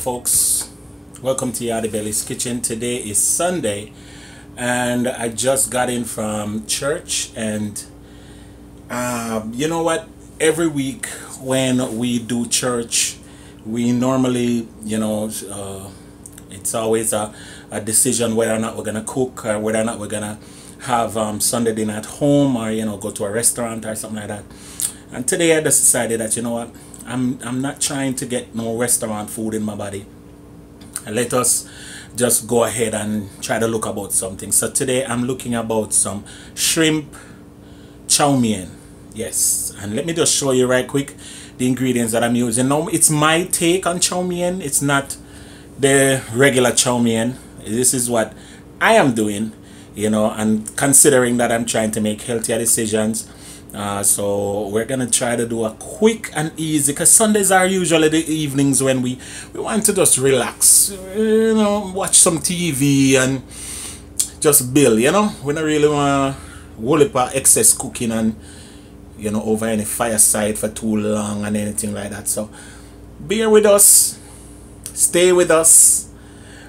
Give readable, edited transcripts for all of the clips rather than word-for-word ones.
folks, welcome to Yardie Belly's kitchen. Today is Sunday and I just got in from church, and you know what, every week when we do church we normally, it's always a decision whether or not we're gonna cook or whether or not we're gonna have Sunday dinner at home, or go to a restaurant or something like that. And today I just decided that, you know what, I'm not trying to get no restaurant food in my body. Let us just go ahead and try to look about something. So today I'm looking about some shrimp chow mein. Yes, and let me just show you right quick the ingredients that I'm using. Now it's my take on chow mein. It's not the regular chow mein. This is what I am doing, and considering that I'm trying to make healthier decisions. So we're gonna try to do a quick and easy, because Sundays are usually the evenings when we want to just relax, watch some TV and just build. We don't really want to worry about excess cooking and over any fireside for too long and anything like that. So bear with us, stay with us,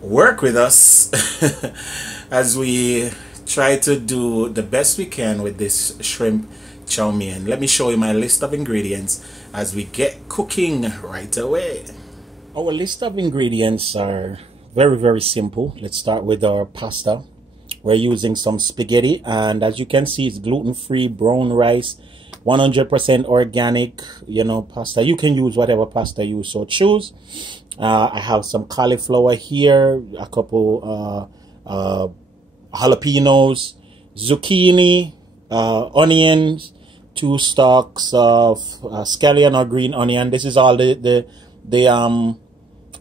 work with us as we try to do the best we can with this shrimp chow mein. Let me show you my list of ingredients as we get cooking right away. Our list of ingredients are very, very simple. Let's start with our pasta. We're using some spaghetti, and as you can see, it's gluten-free brown rice, 100% organic, pasta. You can use whatever pasta you so choose. I have some cauliflower here, a couple jalapenos, zucchini, onions, 2 stalks of scallion or green onion. This is all the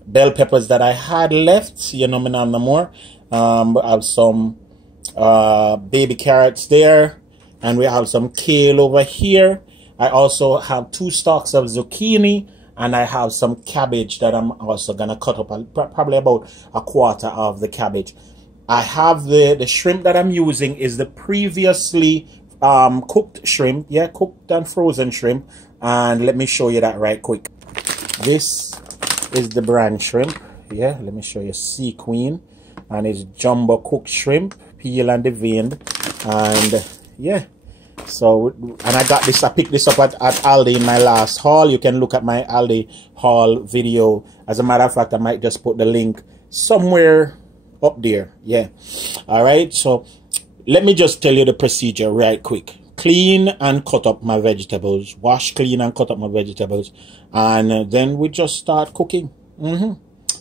bell peppers that I had left. Me no more. We have some baby carrots there, and we have some kale over here. I also have 2 stalks of zucchini, and I have some cabbage that I'm also gonna cut up, probably about a quarter of the cabbage. I have the shrimp that I'm using is the previously cooked shrimp, cooked and frozen shrimp, and let me show you that right quick. This is the brand shrimp, let me show you, Sea Queen, and it's jumbo cooked shrimp, peel and deveined, and so, and I got this, I picked this up at Aldi in my last haul. You can look at my Aldi haul video. As a matter of fact, I might just put the link somewhere up there. Alright, so let me just tell you the procedure right quick. Clean and cut up my vegetables. Wash, clean and cut up my vegetables, and then we just start cooking.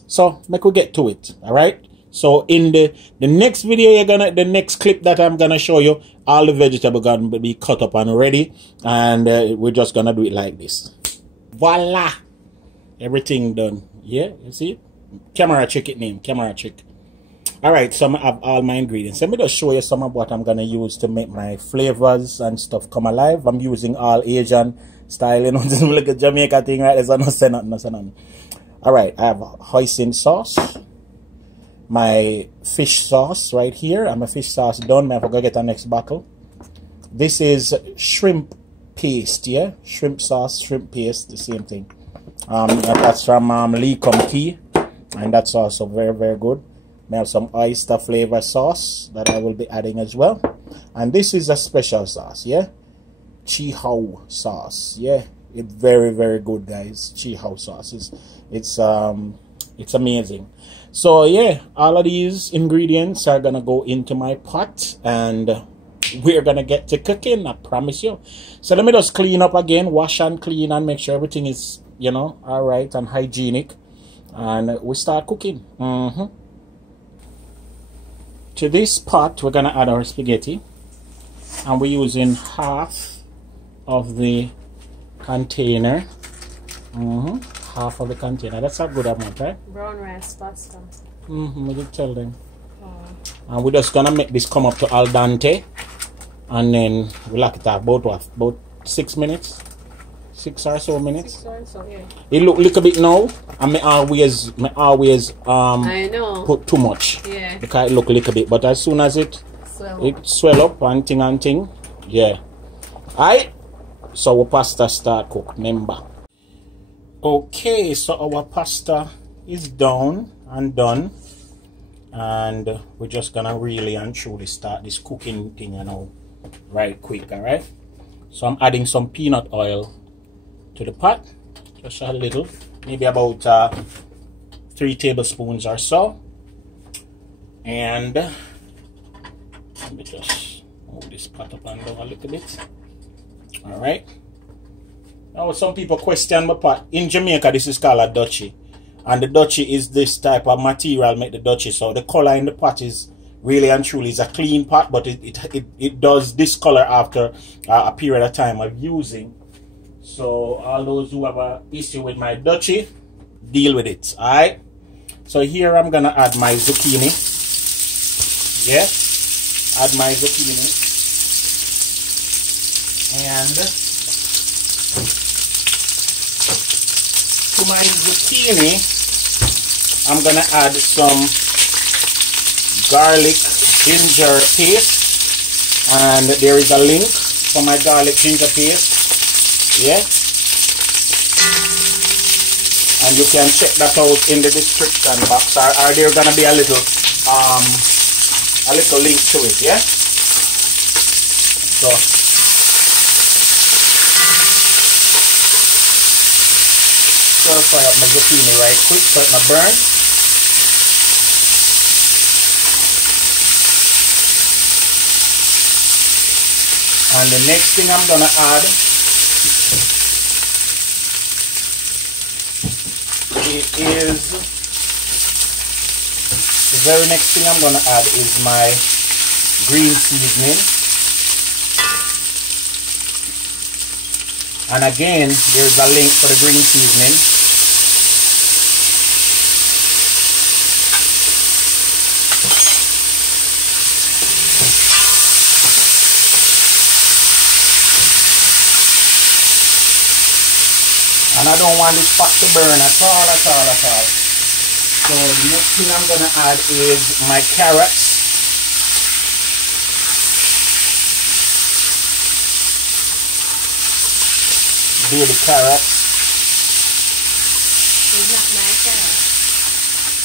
So make we get to it. Alright, so in the next video, the next clip that I'm gonna show you, all the vegetables gonna be cut up and ready, and we're just gonna do it like this. Voila, everything done. You see, camera trick it name, camera trick. Alright, so I have all my ingredients. Let me just show you some of what I'm going to use to make my flavors and stuff come alive. I'm using all Asian style, this is like a Jamaica thing, right? There's no say nothing. Alright, I have hoisin sauce, my fish sauce right here, and my fish sauce done. I have to go get the next bottle. This is shrimp paste, shrimp sauce, shrimp paste, the same thing. That's from Lee Kum Kee, and that's also very, very good. I have some oyster flavor sauce that I will be adding as well, and this is a special sauce, Chi Hao sauce, it's very, very good, guys. Chi Hao sauce it's amazing. So all of these ingredients are gonna go into my pot, and we're gonna get to cooking, I promise you. So let me just clean up again, wash and clean, and make sure everything is all right and hygienic, and we start cooking. To this pot, we're going to add our spaghetti, and we're using half of the container. Half of the container. That's a good amount, right? Brown rice pasta. We did tell them. And we're just going to make this come up to al dente, and then we lock it up about 6 minutes. 6 or so minutes. 6 or so, It look a little bit now. I may always I know, put too much. Because it look a little bit, but as soon as it swell up and thing, Alright, so our pasta start cook, remember. Okay, so our pasta is down and done, and we're just gonna really and truly start this cooking thing, you know, right quick. All right, so I'm adding some peanut oil to the pot, just a little, maybe about 3 tablespoons or so. And let me just move this pot up and down a little bit. All right. Now, some people question my pot. In Jamaica, this is called a dutchie, and the dutchie is this type of material make the dutchie. So the color in the pot is really and truly is a clean pot, but it does discolor after a period of time of using. So all those who have an issue with my dutchie, deal with it. All right. So here I'm gonna add my zucchini. Yeah, add my zucchini, and to my zucchini I'm gonna add some garlic ginger paste, and there is a link for my garlic ginger paste. Yeah, and you can check that out in the description box, or there's gonna be a little link to it. Yeah, so stir fry up my zucchini right quick so it not burn. And the next thing I'm gonna add the very next thing I'm gonna add is my green seasoning. And again, there's a link for the green seasoning. And I don't want this pot to burn at all. So the next thing I'm gonna add is my carrots. Baby carrots. It's not my carrot.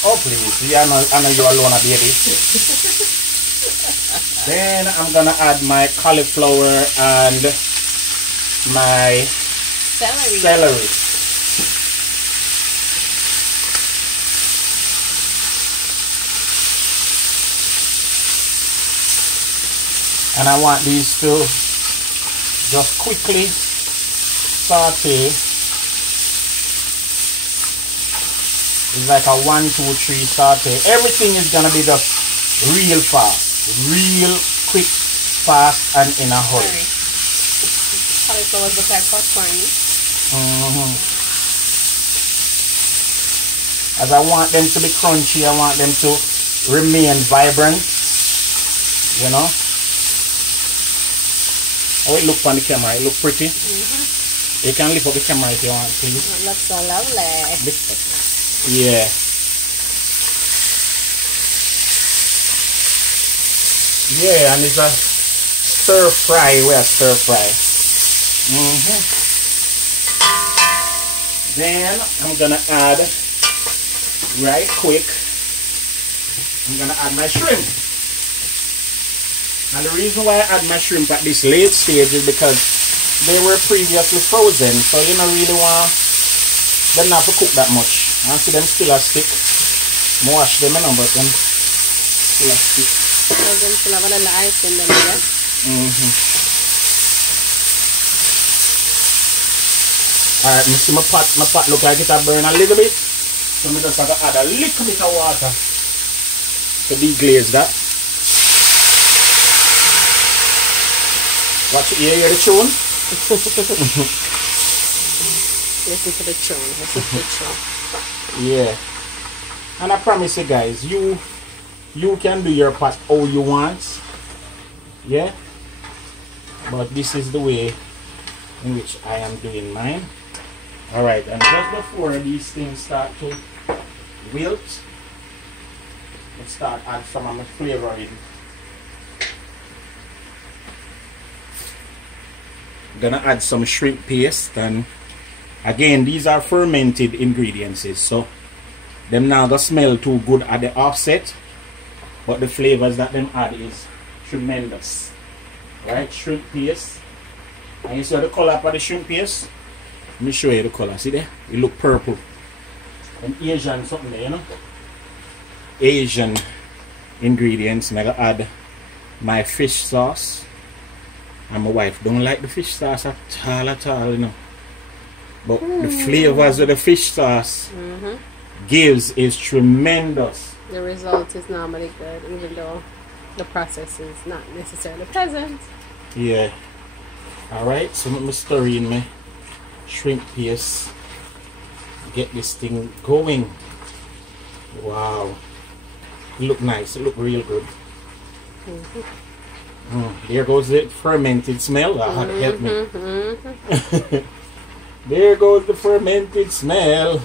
Oh please, yeah, I know you alone, a baby. Then I'm gonna add my cauliflower and my celery. And I want these to just quickly saute. It's like a 1, 2, 3 saute. Everything is gonna be just real fast, real quick, fast, and in a hurry. Cauliflower look like popcorn. As I want them to be crunchy, I want them to remain vibrant, you know. Oh, it looks on the camera. It looks pretty. You can lift up the camera if you want, please. It looks so lovely. Yeah. Yeah, and it's a stir fry. We're stir fry. Then I'm gonna add right quick. I'm gonna add my shrimp. And the reason why I add my shrimp at this late stage is because they were previously frozen, so you don't really want them not to cook that much. I see them still a stick. I wash them, but them still a stick. So them still have a little ice in them, yeah? Alright, I see my pot look like it a burn a little bit. So I'm just going to add a little bit of water to deglaze that. Watch it, you hear the tune? Listen to the tune. Listen to the tune. Yeah. And I promise you guys, you can do your pot how you want. Yeah? But this is the way in which I am doing mine. Alright, and just before these things start to wilt, let's start add some of my flavor in. I'm gonna add some shrimp paste, and again these are fermented ingredients, so Them now gonna smell too good at the offset, but the flavors that them add is tremendous. Right, shrimp paste. And you see the color for the shrimp paste? Let me show you the color. See there? It look purple. An Asian something there, you know? Asian ingredients. And I gotta add my fish sauce. And my wife don't like the fish sauce at all, you know. But the flavors of the fish sauce gives is tremendous. The result is normally good, even though the process is not necessarily pleasant. Yeah. Alright, so let me stir in my shrimp paste. Get this thing going. Wow. It look nice. It look real good. There goes the fermented smell. Help me. There goes the fermented smell.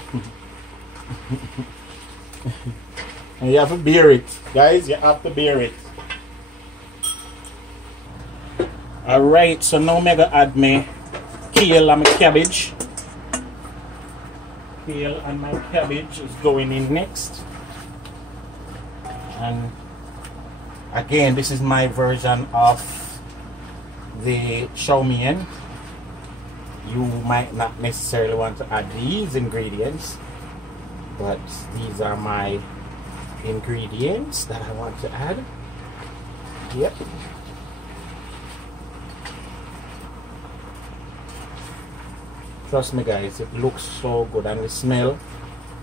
And you have to bear it. Guys, you have to bear it. Alright, so now I'm going to add my kale and my cabbage. Kale and my cabbage is going in next. And again, this is my version of the chow mein. You might not necessarily want to add these ingredients, but these are my ingredients that I want to add. Yep. Trust me guys, it looks so good and the smell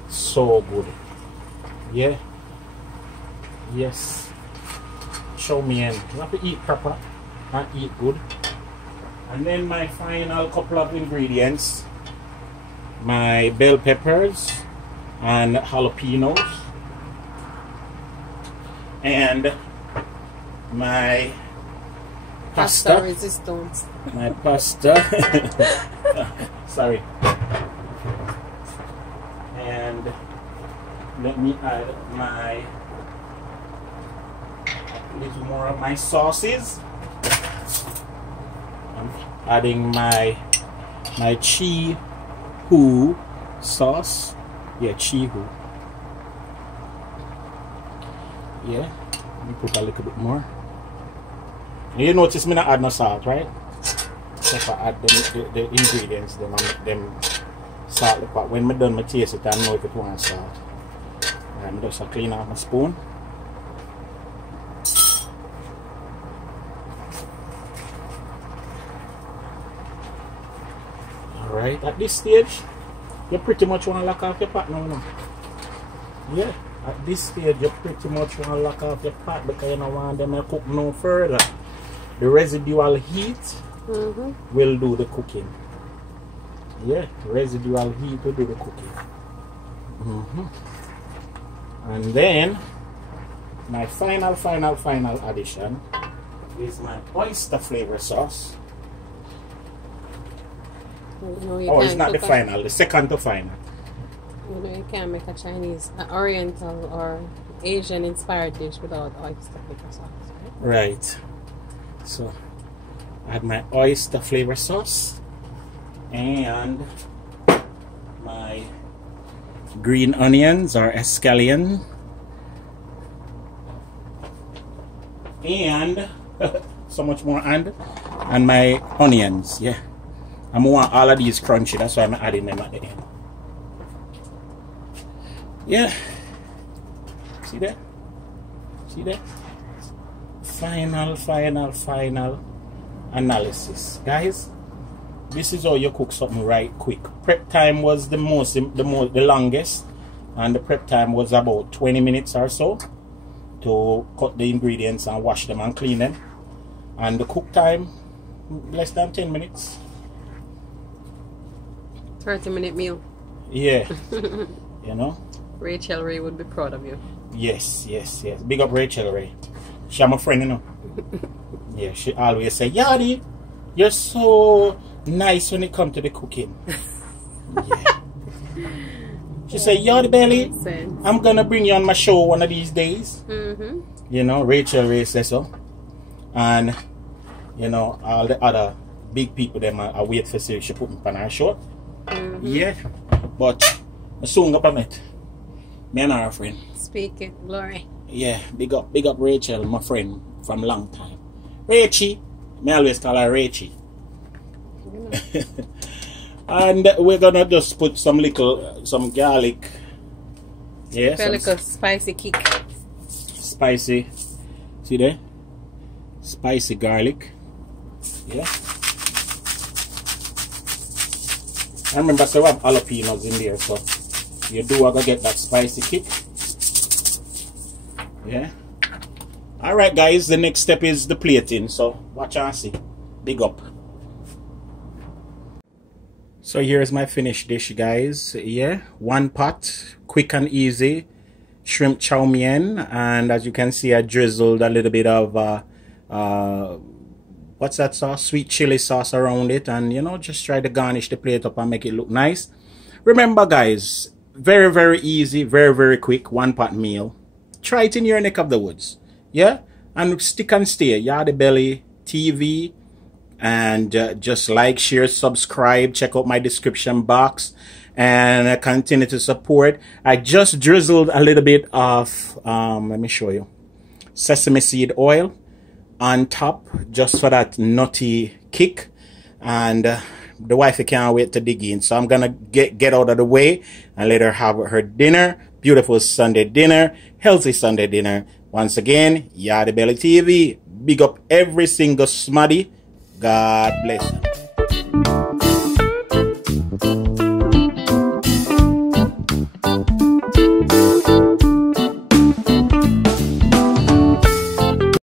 so good. Yeah. Yes. Chow mein. You have to eat proper and eat good. And then my final couple of ingredients. My bell peppers and jalapenos. And my pasta resistance. My pasta. Sorry. And let me add my little more of my sauces. I'm adding my chi hu sauce. Yeah, chi hu. Yeah, let me put a little bit more. And you notice me not add no salt, right? If I add the ingredients, then I make them salt. But when I done my taste it, I know if it wants salt. Alright, I'm just clean off my spoon. Alright, at this stage, you pretty much want to lock off your pot now. Yeah, at this stage, you pretty much want to lock off your pot because you don't want them to cook no further. The residual heat will do the cooking. Yeah, residual heat will do the cooking. And then my final addition is my oyster flavor sauce. No, oh, it's not the final, the second to final. You know, you can't make a Chinese, Oriental or Asian inspired dish without oyster flavor sauce, right? Right. So add my oyster flavor sauce and my green onions or escallion and so much more and my onions. Yeah, I want all of these crunchy, that's why I'm adding them at the end. Yeah, see that? See that? Final analysis, guys. This is how you cook something right quick. Prep time was the longest, and the prep time was about 20 minutes or so to cut the ingredients and wash them and clean them, and the cook time less than 10 minutes. 30-minute meal. Yeah. You know, Rachel Ray would be proud of you. Yes. Big up Rachel Ray. She's my friend, you know. Yeah, she always say, Yardie, you're so nice when it comes to the cooking. Yeah. She said, Yardie Belly, I'm gonna bring you on my show one of these days. You know, Rachel Ray says so. And, you know, all the other big people, them I wait for see she put me on her show. Yeah. But I soon got it. Me and her friend. Speak it, glory. Yeah, big up Rachel, my friend from long time. Rachie. Me always call her Rachie. And we're gonna just put some garlic. Yeah, feel like a spicy kick. Spicy. See there? Spicy garlic. Yeah. I remember so we have jalapenos in there, so you do gonna get that spicy kick. Yeah. Alright guys, the next step is the plating, so watch and see. Big up. So here's my finished dish, guys. Yeah, one pot, quick and easy, shrimp chow mein, and as you can see, I drizzled a little bit of what's that sauce? Sweet chili sauce around it, and you know, just try to garnish the plate up and make it look nice. Remember, guys, very, very easy, very, very quick, one pot meal. Try it in your neck of the woods, yeah, and stick and stay. Yardie Belly TV. And just like, share, subscribe, check out my description box, and continue to support. I just drizzled a little bit of let me show you, sesame seed oil on top, just for that nutty kick. And the wifey can't wait to dig in, so I'm gonna get out of the way and let her have her dinner. Beautiful Sunday dinner, healthy Sunday dinner. Once again, Yardie Belly TV, big up every single smuddy. God bless you.